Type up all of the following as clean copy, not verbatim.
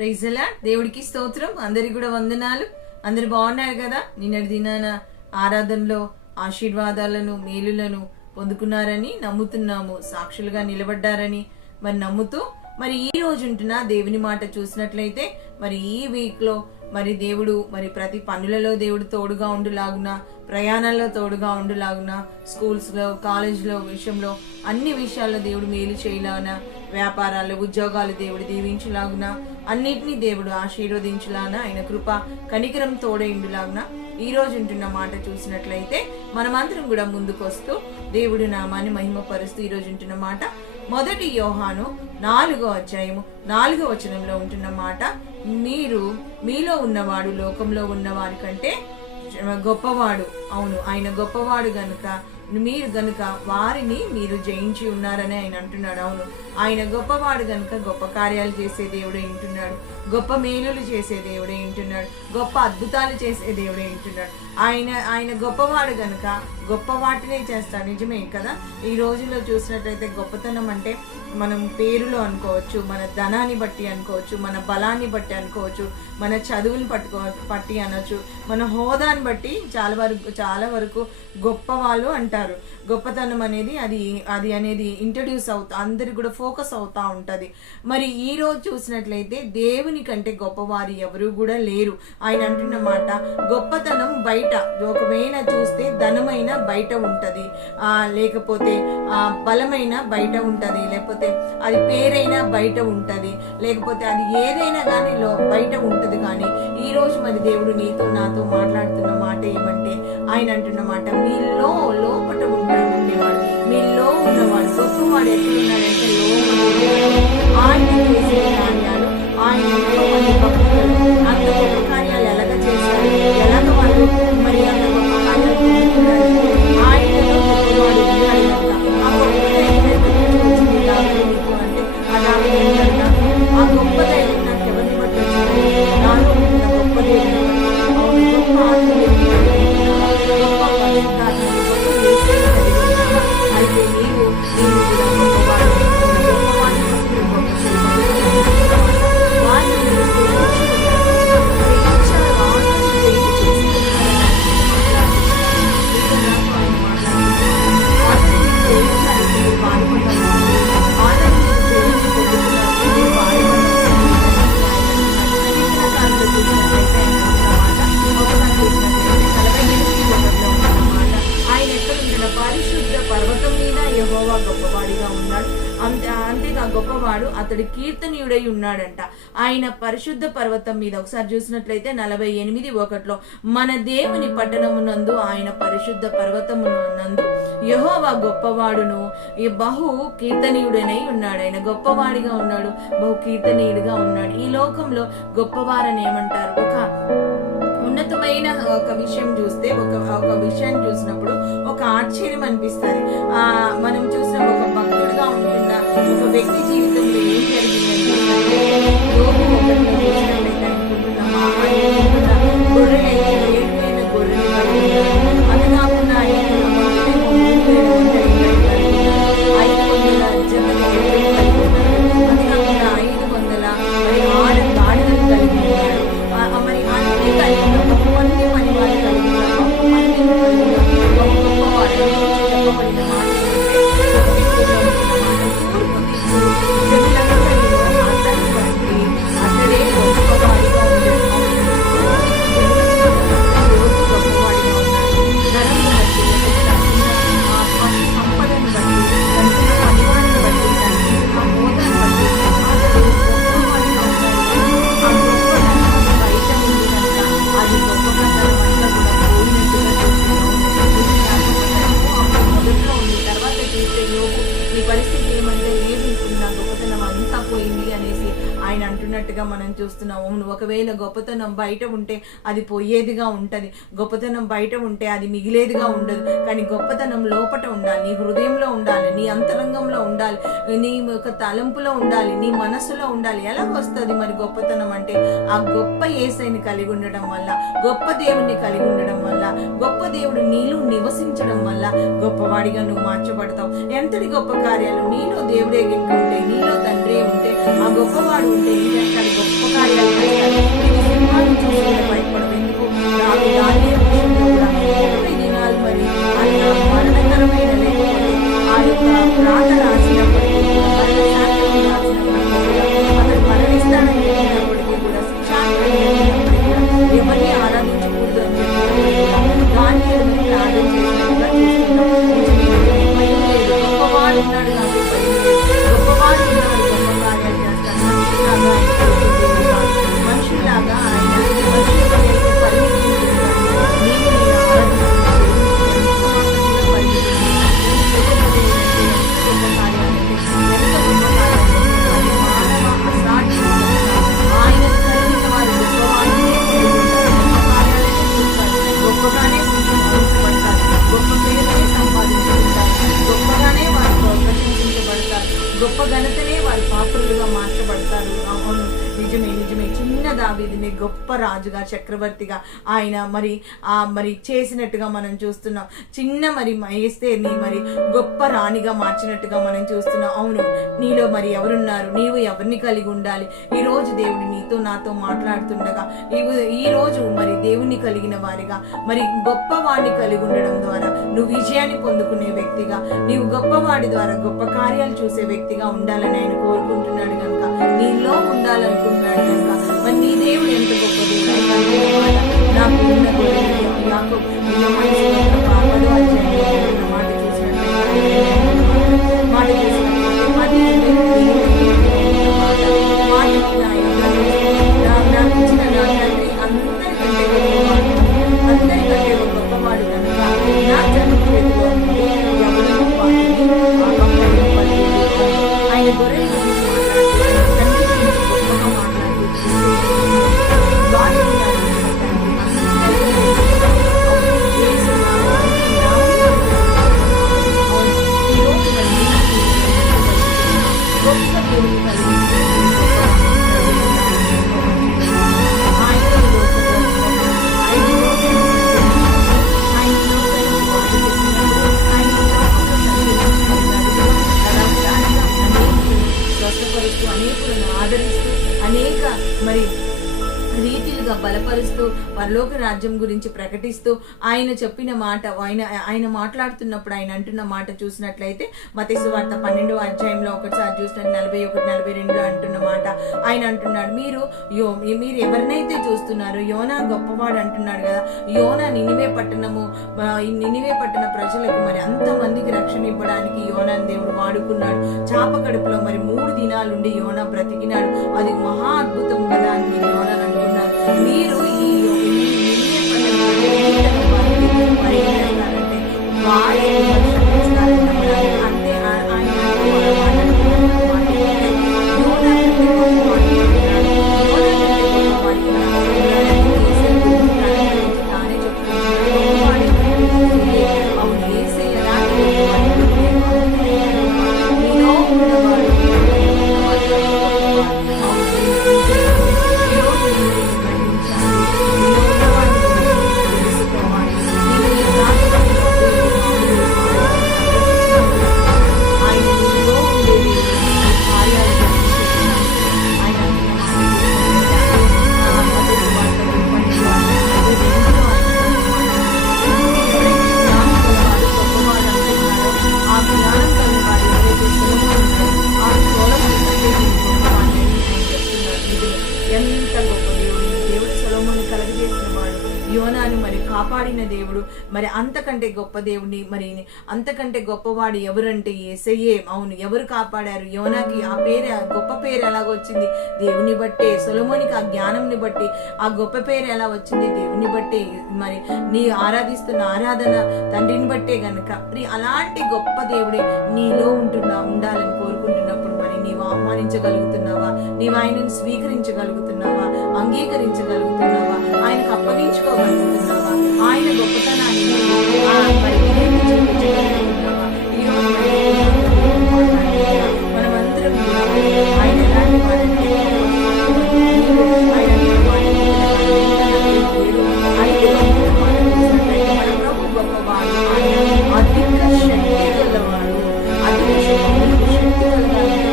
Praise the lord. దేవుడికి స్తోత్రం. అందరికి కూడా వందనాలు. అందరు బాగున్నారు కదా? నిన్నటి దినాన ఆరాధనలో ఆశీర్వాదాలను మేలులను పొందుకున్నారని నమ్ముతున్నాము. సాక్షులుగా నిలబడ్డారని మరి నమ్ముతూ మరి ఈ రోజు ఉంటున్న దేవుని మాట చూసినట్లయితే మరి ఈ వీక్ లో మరి దేవుడు మరి ప్రతి పనులలో దేవుడు తోడుగా ఉండులాగున, ప్రయాణాల్లో తోడుగా ఉండులాగున, స్కూల్స్ లో కాలేజ్ లో విషయంలో అన్ని విషయాల్లో దేవుడు మేలు చేయలాగున, వ్యాపారాలు ఉద్యోగాలు దేవుడు దీవించులాగున, అన్నిటినీ దేవుడు ఆశీర్వదించులాగున, ఆయన కృప కనికరం తోడైండులాగున ఈ రోజు ఉంటున్న మాట చూసినట్లయితే మనమందరం కూడా ముందుకు వస్తూ దేవుడు నామాన్ని మహిమపరుస్తూ ఈ రోజు ఉంటున్న మాట 1 యోహాను 4వ అధ్యాయము 4వ వచనంలో ఉంటున్న మాట, మీలో ఉన్నవాడు లోకంలో ఉన్నవారి కంటే గొప్పవాడు. అవును, ఆయన గొప్పవాడు గనుక మీరు గనుక వారిని మీరు జయించి ఉన్నారని ఆయన అంటున్నాడు. అవును, ఆయన గొప్పవాడు గనుక గొప్ప కార్యాలు చేసే దేవుడే ఉంటున్నాడు, గొప్ప మేలులు చేసే దేవుడే ఉంటున్నాడు, గొప్ప అద్భుతాలు చేసే దేవుడే ఉంటున్నాడు. ఆయన గొప్పవాడు గనుక గొప్ప వాటినే చేస్తాడు. నిజమే కదా? ఈ రోజుల్లో చూసినట్లయితే గొప్పతనం అంటే మనం పేరులో అనుకోవచ్చు, మన ధనాన్ని బట్టి అనుకోవచ్చు, మన బలాన్ని బట్టి అనుకోవచ్చు, మన చదువుని పట్టి అనొచ్చు, మన హోదాని బట్టి చాలా వరకు గొప్ప వాళ్ళు అంటారు. గొప్పతనం అనేది అది అనేది ఇంట్రడ్యూస్ అవుతా అందరికి కూడా ఫోకస్ అవుతా ఉంటది. మరి ఈ రోజు చూసినట్లయితే దేవుని కంటే గొప్పవారు ఎవరు కూడా లేరు. ఆయన అంటున్న మాట, గొప్పతనం బయట ఒకవేళ చూస్తే ధనమైన బయట ఉంటది, లేకపోతే బలమైన బయట ఉంటది, లేకపోతే అది పేరైనా బయట ఉంటది, లేకపోతే అది ఏదైనా కానీ బయట ఉంటది. కానీ ఈ రోజు మరి దేవుడు నీతో నాతో మాట్లాడుతున్న మాట ఏమంటే, ఆయన అంటున్న మాట, మీలో లోపట ఉండేవాడు, మీలో ఉన్నవాడు గొప్పవాడు ఎట్లున్నాడంటే ఆయన చేసే కార్యాలు, ఆయన ఎంతో మంది భక్తులు అంత గొప్ప కార్యాలు ఎలాగ చేశారు, ఎలాగ వాళ్ళు మరి అంత గొప్ప కార్యాలు పొందుతున్నారు. ఆయనలో గొప్పవాడు ఉన్నాడు కనుక ఆ గొప్ప అంటే ఆ గొప్పదైన నాకు ఎవరిని బట్టి వచ్చింది, నాలో ఉన్న గొప్పదైన గొప్ప అయితే నీవు గొప్పవాడు గొప్పవాడిగా ఉన్నాడు. అంతేగా గొప్పవాడు అతడు కీర్తనీయుడై ఉన్నాడంట. ఆయన పరిశుద్ధ పర్వతం మీద ఒకసారి చూసినట్లయితే 48:1 మన దేవుని పట్టణమునందు ఆయన పరిశుద్ధ పర్వతమునందు యెహోవా గొప్పవాడును బహు కీర్తనీయుడనై ఉన్నాడు. ఆయన గొప్పవాడిగా ఉన్నాడు, బహు కీర్తనీయుడిగా ఉన్నాడు. ఈ లోకంలో గొప్పవారని ఏమంటారు? ఒక ఉన్నతమైన ఒక విషయం చూస్తే ఒక విషయాన్ని చూసినప్పుడు ఒక ఆశ్చర్యం అనిపిస్తుంది. మనం చూసిన ఒక భక్తుడిగా ఉంటున్న ఒక వ్యక్తి జీవితంలో ఏం జరిగిందంటే, ఆయన అంటున్నట్టుగా మనం చూస్తున్నాము. ఒకవేళ గొప్పతనం బయట ఉంటే అది పోయేదిగా ఉంటది, గొప్పతనం బయట ఉంటే అది మిగిలేదిగా ఉండదు. కానీ గొప్పతనం లోపట ఉండాలి, నీ హృదయంలో ఉండాలి, నీ అంతరంగంలో ఉండాలి, నీ యొక్క తలంపులో ఉండాలి, నీ మనసులో ఉండాలి. ఎలా వస్తుంది మరి గొప్పతనం అంటే? ఆ గొప్ప యేసయ్యని కలిగి ఉండడం వల్ల, గొప్ప దేవుణ్ణి కలిగి ఉండడం వల్ల, గొప్ప దేవుడు నీలో నివసించడం వల్ల గొప్పవాడిగా నువ్వు మార్చబడతావు. ఎంతటి గొప్ప కార్యాలు నీలో దేవుడే ఉంటే, నీలో తండ్రే ఉంటే, ఆ గొప్పవాడు ఉంటే గొప్ప కార్యాలు దావీదుని గొప్ప రాజుగా, చక్రవర్తిగా ఆయన మరి చేసినట్టుగా మనం చూస్తున్నాం. చిన్న మరి ఎస్తేర్ని మరి గొప్ప రాణిగా మార్చినట్టుగా మనం చూస్తున్నాం. అవును, నీలో మరి ఎవరున్నారు? నీవు ఎవరిని కలిగి ఉండాలి? ఈ రోజు దేవుడు నీతో నాతో మాట్లాడుతుండగా ఈ రోజు మరి దేవుణ్ణి కలిగిన వారిగా, మరి గొప్పవాడిని కలిగి ఉండడం ద్వారా నువ్వు విజయాన్ని పొందుకునే వ్యక్తిగా, నీవు గొప్పవాడి ద్వారా గొప్ప కార్యాలు చూసే వ్యక్తిగా ఉండాలని ఆయన కోరుకుంటున్నాడు కనుక, నీలో ఉండాలనుకుంటున్నాడు కనుక, మరి నీ దేవుడు ఎంత గొప్ప దేవుడు. నాకు ఉన్న అందరికంటే గొప్పవాడు కనుక నా జన్మ చేతిలో ఆయన గొర్రెల గురించి అనేకులను ఆదరిస్తూ అనేక మరి రీతిలుగా బలపరుస్తూ పరలోక రాజ్యం గురించి ప్రకటిస్తూ ఆయన చెప్పిన మాట, ఆయన మాట్లాడుతున్నప్పుడు ఆయన అంటున్న మాట చూసినట్లయితే మత్తయి సువార్త 12వ అధ్యాయంలో ఒకసారి చూసినట్టు 41-42 అంటున్న మాట ఆయన అంటున్నాడు, మీరు ఎవరినైతే చూస్తున్నారో యోనా గొప్పవాడు అంటున్నాడు కదా. యోనా నినివే పట్టణ ప్రజలకు మరి అంతమందికి రక్షణ ఇవ్వడానికి యోనాని దేవుడు వాడుకున్నాడు. చాప కడుపులో మరి 3 దినాలుండి యోనా బ్రతికినాడు. అది మహా అద్భుతం కదా అని మీరు యోనా అనుకున్నారు. మీరు అంతే యోనాను మరి కాపాడిన దేవుడు, మరి అంతకంటే గొప్ప దేవుడిని, మరి అంతకంటే గొప్పవాడు ఎవరంటే యేసయ్యే. అవును, ఎవరు కాపాడారు యోనాకి? ఆ గొప్ప పేరు ఎలాగొచ్చింది? దేవుని బట్టే. సొలొమోనికి ఆ జ్ఞానంని బట్టి ఆ గొప్ప పేరు ఎలా వచ్చింది? దేవుని బట్టే. మరి నీ ఆరాధిస్తున్న ఆరాధన తండ్రిని బట్టే గనుక మరి అలాంటి గొప్ప దేవుడే నీలో ఉండాలని కోరుకుంటున్నప్పుడు మరి నీవు ఆహ్వానించగలుగుతున్నావా? నీవు ఆయనను స్వీకరించగలుగుతున్నావా? అంగీకరించగలుగుతున్నావా? ఆయనకు అప్పగించుకోగలుగుతున్నావా? ఆయన గొప్పతనాన్ని మరి చూపించగలుగుతున్నావా? మనమందరం ఆయన ఎలాంటి వాడంటే మన ప్రభు గొప్పవాడు, అధిక శక్తి గలవాడు, అధిక శక్తి గలవాడు.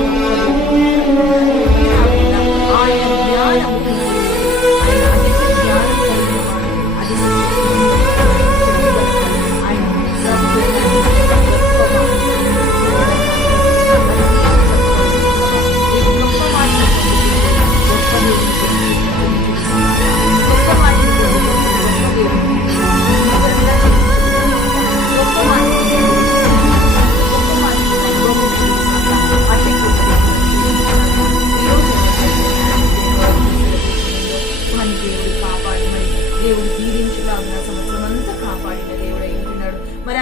ఆయన జ్ఞానము ఆయన అధిక జ్ఞానం కలిగినవాడు, అధిక ఆయన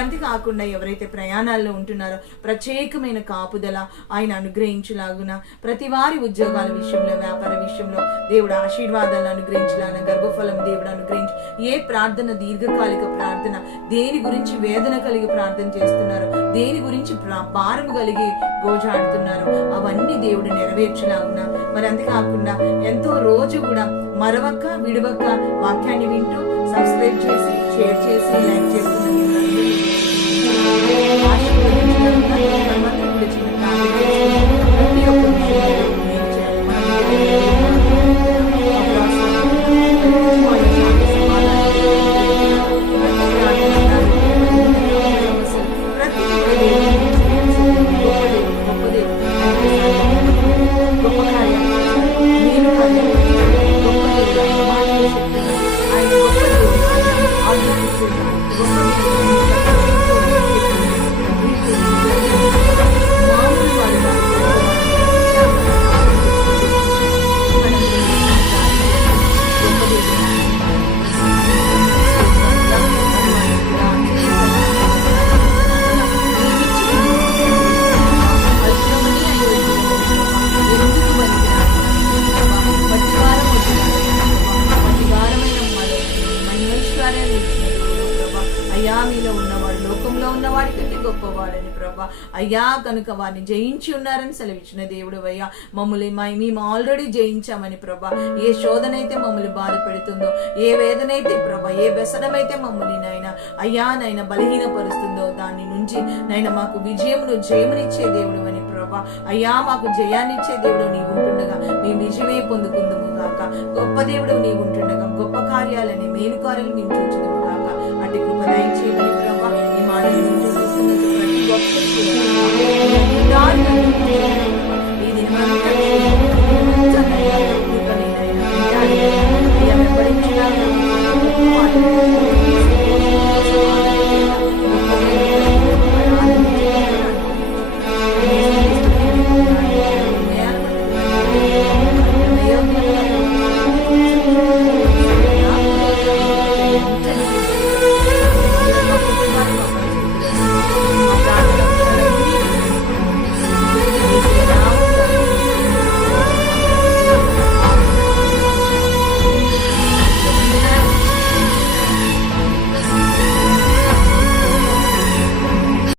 అంతేకాకుండా ఎవరైతే ప్రయాణాల్లో ఉంటున్నారో ప్రత్యేకమైన కాపుదల ఆయన అనుగ్రహించులాగున, ప్రతి వారి ఉద్యోగాల విషయంలో, వ్యాపార విషయంలో దేవుడు ఆశీర్వాదాలు అనుగ్రహించలాగిన, గర్భఫలం దేవుడు అనుగ్రహించి, ఏ ప్రార్థన దీర్ఘకాలిక ప్రార్థన, దేని గురించి వేదన కలిగి ప్రార్థన చేస్తున్నారో, దేని గురించి భారము కలిగి గోజాడుతున్నారో అవన్నీ దేవుడు నెరవేర్చలాగున. మరి అంతేకాకుండా ఎంతో రోజు కూడా మరవక్క విడవక్క వాక్యాన్ని వింటూ సబ్స్క్రైబ్ చేసి, షేర్ చేసి, లైక్ చేస్తున్న అయ్యా, మీలో ఉన్నవాడు లోకంలో ఉన్నవాడి కంటే గొప్పవాడని ప్రభా. అయ్యా, కనుక వారిని జయించి ఉన్నారని సెలవిచ్చిన దేవుడు అయ్యా. మమ్మల్ని మేము ఆల్రెడీ జయించామని ప్రభా. ఏ శోధనైతే మమ్మల్ని బాధ పెడుతుందో, ఏ వేదనైతే ప్రభా, ఏ వ్యసనమైతే మమ్మల్ని నైనా బలహీనపరుస్తుందో దాని నుంచి నైనా మాకు జయమునిచ్చే దేవుడు అని ప్రభా. అయ్యా, మాకు జయాన్నిచ్చే దేవుడు నీవు ఉంటుండగా మేము విజయమే పొందుకుందుము గాక. గొప్ప దేవుడు నీవు ఉంటుండగా గొప్ప కార్యాలని, మేలు కార్యాలు మేము చూచుదుము గాక. అటు కృప దయచేయమని ప్రభా. ఈ మాటలు ప్రతి ఒక్కరికి